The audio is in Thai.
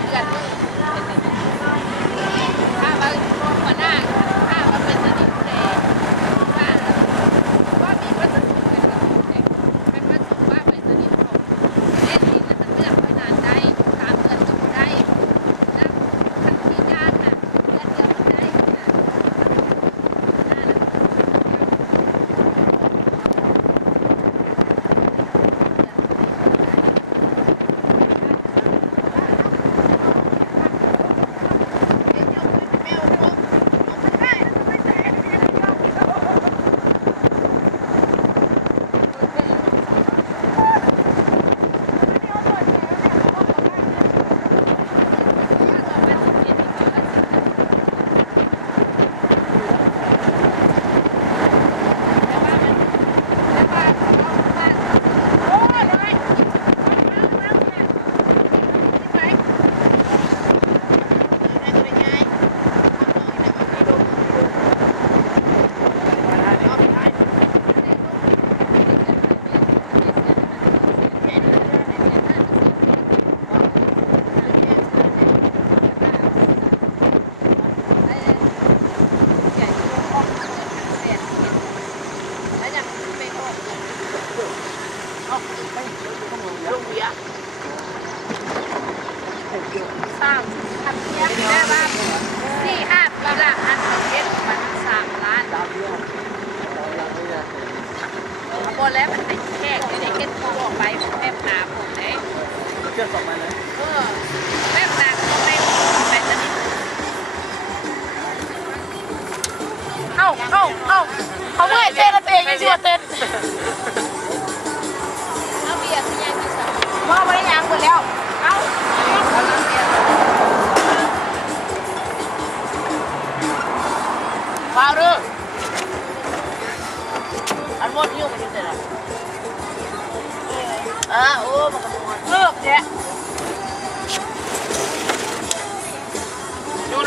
เดือนถ้าว่าหัวหน้าถ้าว่าเป็นสนิทแดงว่ามีวัตถุเป็นวัตถุว่าเป็นสนิทของเล่นนี่นะเลือกไปนานได้3 เดือนก็ได้นะทันทียากนะเดือนเดียวก็ได้นะได้ว่า4-5 ปีละเก็บมัน3 ล้านบนแล้วมันเป็นแขกได้เก็บตัวออกไปแม่นาผมเลยเชื่อสองมันนะแม่นาก็ไม่ไปสนิทเขาเมื่อยเต้นแล้วเองยังชวนเต้นเอาเบียร์ที่ยังกินสักว่าไม่ได้ยังหมดแล้วเอาน้ำเบียร์ว้าวเด้ออันวอดยิ้วมันจะเสร็จแล้วโอ้มันกระโดดเลิกเนี่ยดู